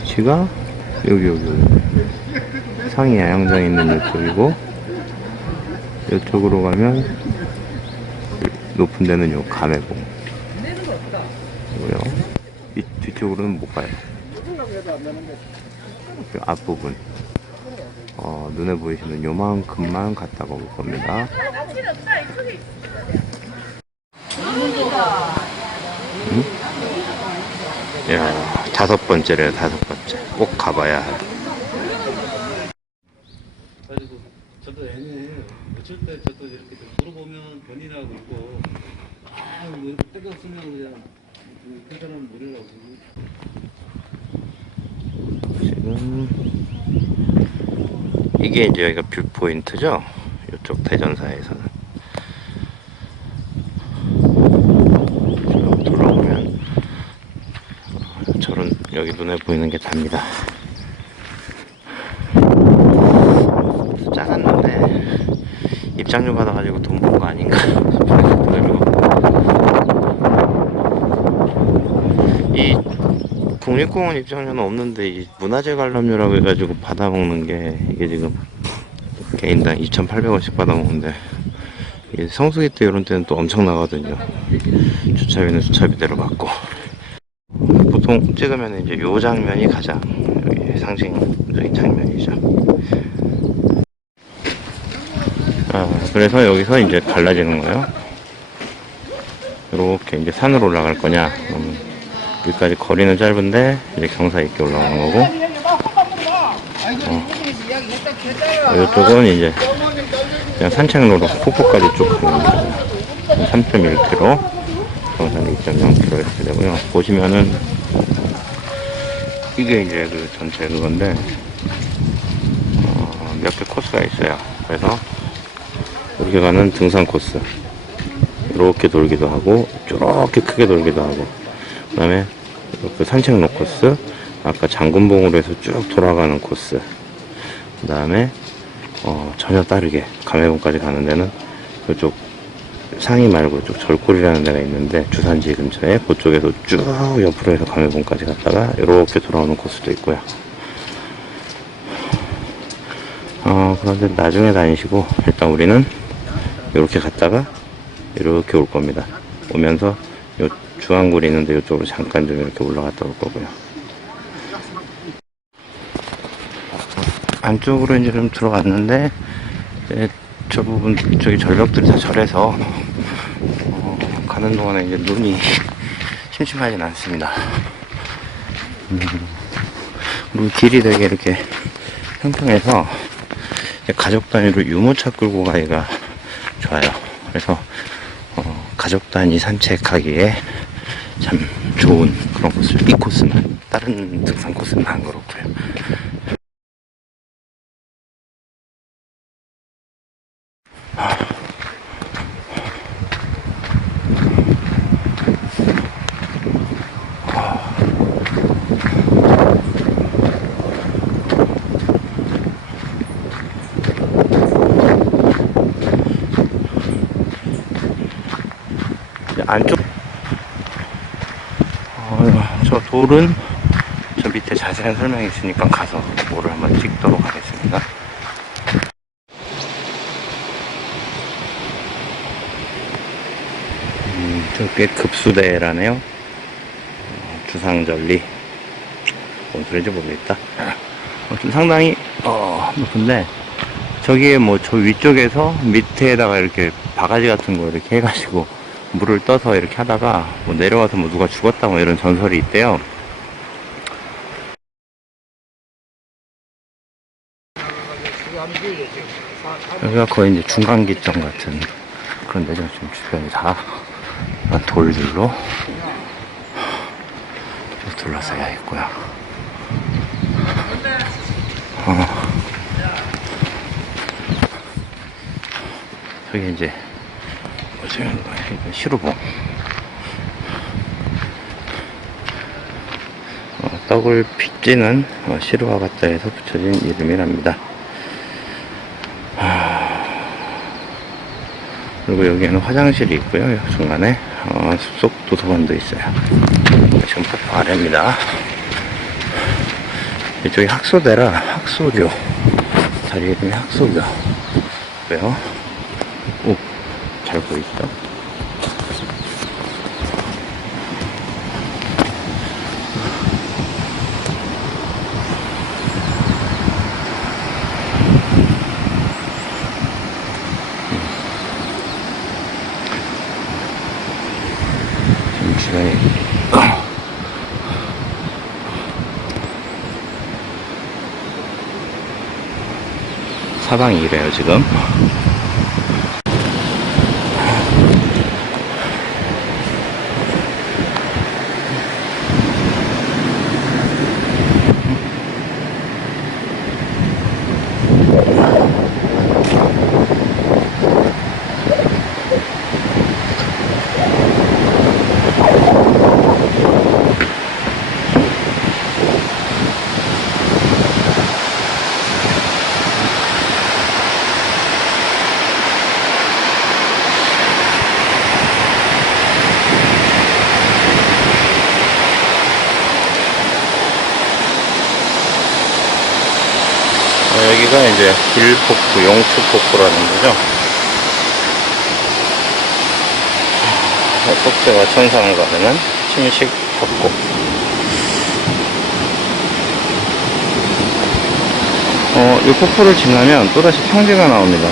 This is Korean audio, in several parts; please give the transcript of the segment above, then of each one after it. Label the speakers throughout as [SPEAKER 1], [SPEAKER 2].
[SPEAKER 1] 위치가 여기 여기 여기. 상이 야영장 있는 이쪽이고 이쪽으로 가면 높은 데는 요 이고요 이 뒤쪽으로는 못 가요. 그 앞부분. 어, 눈에 보이시는 요만큼만 갔다가 올 겁니다. 음? 야, 다섯 번째래요, 다섯 번째. 꼭 가봐야 할.
[SPEAKER 2] 가지고 저도 애매해요. 어쩔 때 저도 이렇게 좀 물어보면 견인하고 있고 아 이거 때가 쓰면 그냥 그 사람 노래라고
[SPEAKER 1] 지금 이게 이제 여기가 뷰 포인트죠? 이쪽 대전사에서는 쭉 돌아오면 어, 저런 여기 눈에 보이는 게 답니다. 작았는데 입장료 받아가지고 돈 번 거 아닌가 이 국립공원 입장료는 없는데 이 문화재 관람료라고 해가지고 받아먹는 게 이게 지금 개인당 2,800원씩 받아먹는데 이게 성수기 때 이런 때는 또 엄청 나거든요. 주차비는 주차비대로 받고 보통 찍으면 이제 요 장면이 가장 상징적인 장면이죠. 아, 그래서 여기서 이제 갈라지는 거예요. 이렇게 이제 산으로 올라갈 거냐, 여기까지 거리는 짧은데 이제 경사 있게 올라가는 거고 어. 이쪽은 이제 그냥 산책로로 폭포까지 쭉 가는 거예요 3.1km 경사는 2.0km 이렇게 되고요 보시면은 이게 이제 그 전체 그건데 어, 몇개 코스가 있어요. 그래서 이렇게 가는 등산 코스. 이렇게 돌기도 하고 이렇게 크게 돌기도 하고. 그 다음에 그 산책로 코스. 아까 장군봉으로 해서 쭉 돌아가는 코스. 그 다음에 어, 전혀 다르게 감해봉까지 가는 데는 이쪽 상이 말고 이쪽 절골이라는 데가 있는데 주산지 근처에 그쪽에서 쭉 옆으로 해서 감해봉까지 갔다가 이렇게 돌아오는 코스도 있고요 어, 그런데 나중에 다니시고 일단 우리는 이렇게 갔다가 이렇게 올 겁니다 오면서 요 중앙굴이 있는데 이쪽으로 잠깐 좀 이렇게 올라갔다 올 거고요. 안쪽으로 이제 좀 들어갔는데 저 부분 저기 절벽들이 다 절해서 어, 가는 동안에 이제 눈이 심심하진 않습니다. 음, 그리고 길이 되게 이렇게 평평해서 가족 단위로 유모차 끌고 가기가 좋아요. 그래서 어, 가족 단위 산책하기에 참 좋은 그런 코스를 이 코스만 다른 등산 코스는 안 그렇고요. 이제 안쪽 어, 저 돌은 저 밑에 자세한 설명이 있으니까 가서 뭐를 한번 찍도록 하겠습니다. 음, 저게 급수대라네요. 어, 주상절리. 뭔 소리인지 모르겠다. 아무튼 상당히, 어, 높은데, 저기에 뭐 저 위쪽에서 밑에다가 이렇게 바가지 같은 거 이렇게 해가지고 물을 떠서 이렇게 하다가 뭐 내려와서 뭐 누가 죽었다 뭐 이런 전설이 있대요. 여기가 거의 이제 중간기점 같은 그런 데죠. 지금 주변이 다 돌들로 둘러싸여 있고요. 어. 저기 이제 보시면 시루봉. 어, 떡을 빚지는 어, 시루와 같다 해서 붙여진 이름이랍니다. 하... 그리고 여기에는 화장실이 있고요. 중간에 어, 숲속 도서관도 있어요. 지금 폭포 아래입니다. 이쪽이 학소대라 학소교. 다리 이름이 학소교 왜요? 오, 잘 보이시죠? 시간이 사방이래요 지금 어, 여기가 이제 길폭포, 용추폭포라는 거죠. 속세와 천상을 가르는 침식 폭포. 어, 이 폭포를 지나면 또다시 평지가 나옵니다.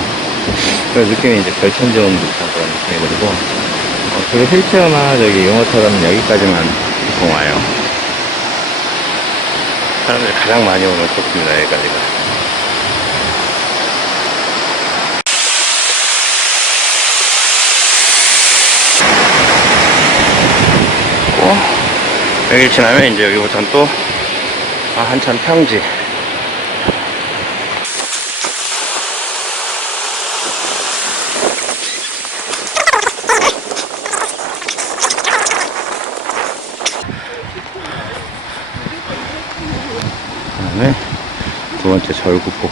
[SPEAKER 1] 그 느낌이 이제 별천지온 듯한 그런 느낌이 들고, 어, 그리고 휠체어나 저기 용어터는 여기까지만 보통 와요. 사람들이 가장 많이 오는 코스입니다, 여기까지가. 여기를 지나면 이제 여기부터는 또 아, 한참 평지. 그다음에 두 번째 절구폭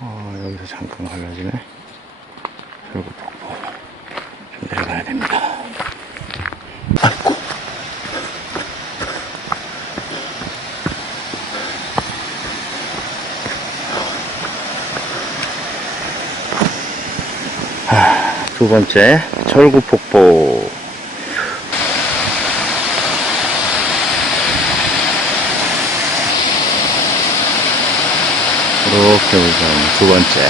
[SPEAKER 1] 어, 여기서 잠깐 갈라지네 절구폭포 좀 내려가야 됩니다. 아이고. 아, 두 번째 절구폭포. 이렇게 우선 두 번째.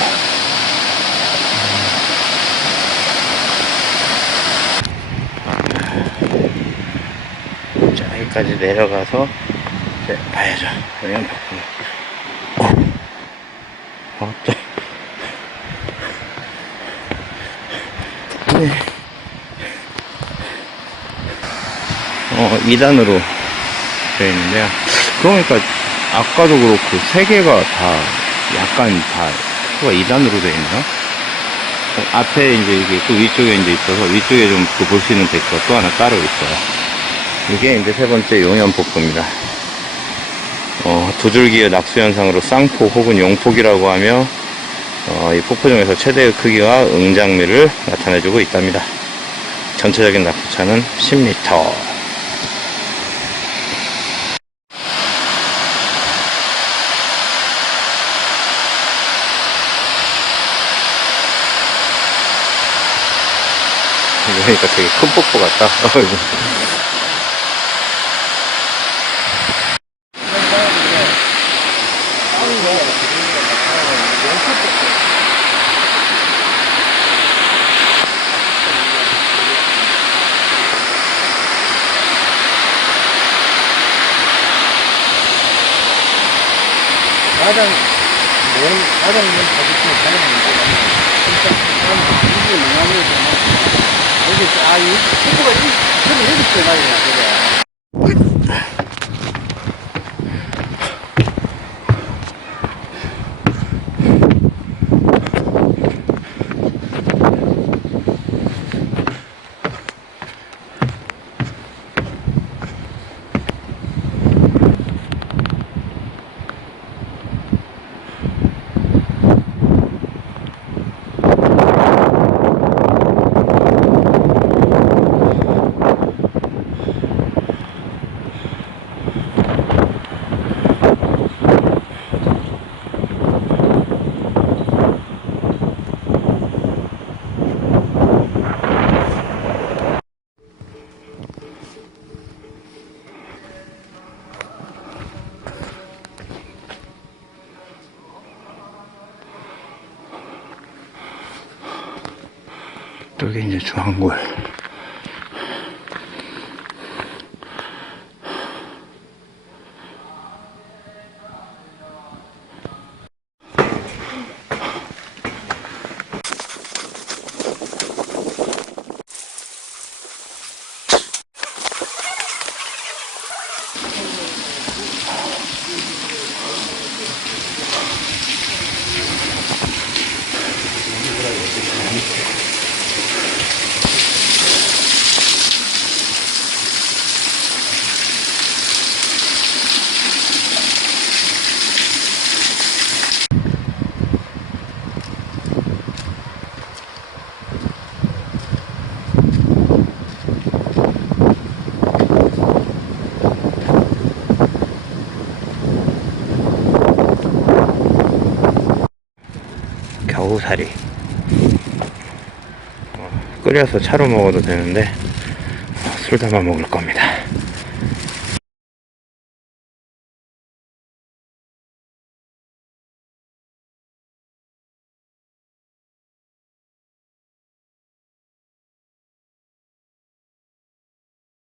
[SPEAKER 1] 자, 여기까지 내려가서 이제 봐야죠. 여기는 어. 어, 어, 2단으로 되어 있는데요. 그러니까 아까도 그렇고 세 개가 다 약간 다 수가 2단으로 되어 있나요? 어, 앞에 이제 이게 또 위쪽에 이제 있어서 위쪽에 좀 볼 수 있는 데크가 또 하나 따로 있어요. 이게 이제 세 번째 용연폭포입니다. 어, 두 줄기의 낙수 현상으로 쌍폭 혹은 용폭이라고 하며 어, 이 폭포 중에서 최대의 크기와 응장미를 나타내주고 있답니다. 전체적인 낙수차는 10m. 그러니까 되게 큰 폭포 같다.
[SPEAKER 3] 가장 뭔 가장 먼 가족이 가장 먼저 진짜 사람 이게 뭐냐면 여기 아이 후보가 이 저는 여기 있어요 말이야 그래
[SPEAKER 1] 저쪽에 이제 중앙골. 겨우살이. 어, 끓여서 차로 먹어도 되는데 술 담아 먹을 겁니다.